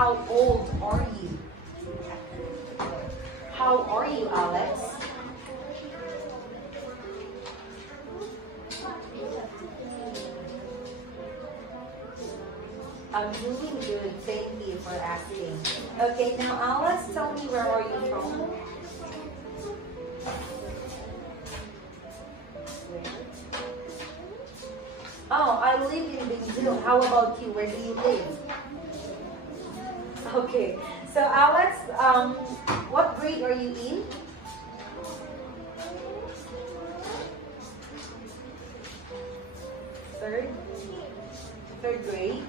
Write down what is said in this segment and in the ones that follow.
how old are you? How are you, Alex? I'm doing good. Thank you for asking. Okay, now Alex, tell me, where are you from? Oh, I live in Benguil. How about you? Where do you live? Okay. So Alex, what grade are you in? Third? Third grade?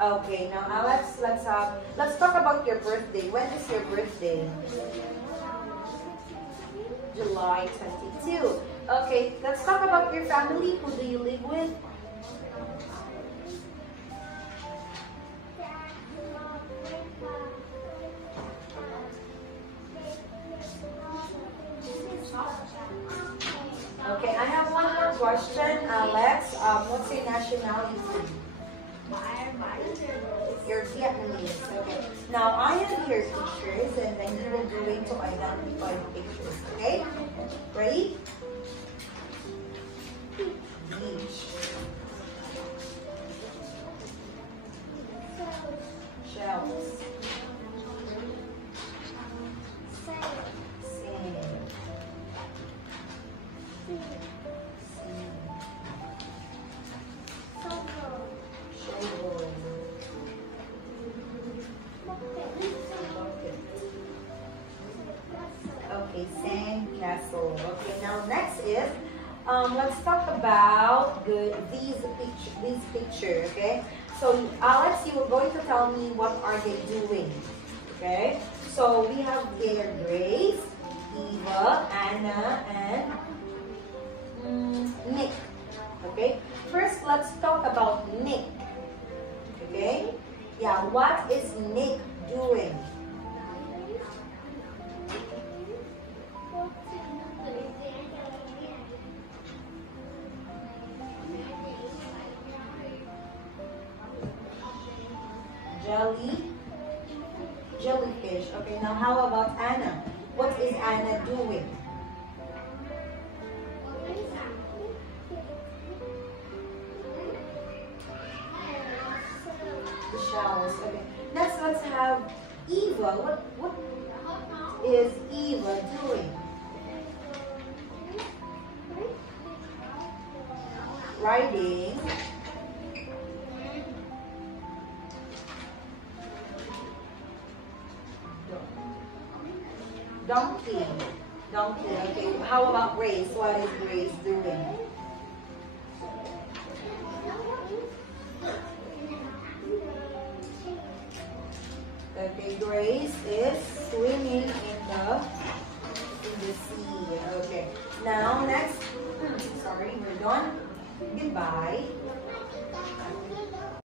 Okay, now Alex, let's talk about your birthday. When is your birthday? July 22. Okay, let's talk about your family. Who do you live with? Okay, I have one more question, Alex. What's your nationality? You're Vietnamese. Okay. Now I have here pictures, and then you are going to identify the pictures. Okay? Ready? Beach. Shells. Okay, sand castle. Okay, now next is let's talk about these pictures. Okay, so Alex, you were going to tell me what are they doing. Okay, so we have here Grace, Eva, Anna, and Nick. Okay, first let's talk about Nick. Okay, yeah, what is Nick doing? Jellyfish. Okay, now how about Anna? What is Anna doing? The showers. Okay. Next, let's have Eva. What is Eva doing? Riding. Donkey. Okay. How about Grace? What is Grace doing? Okay, Grace.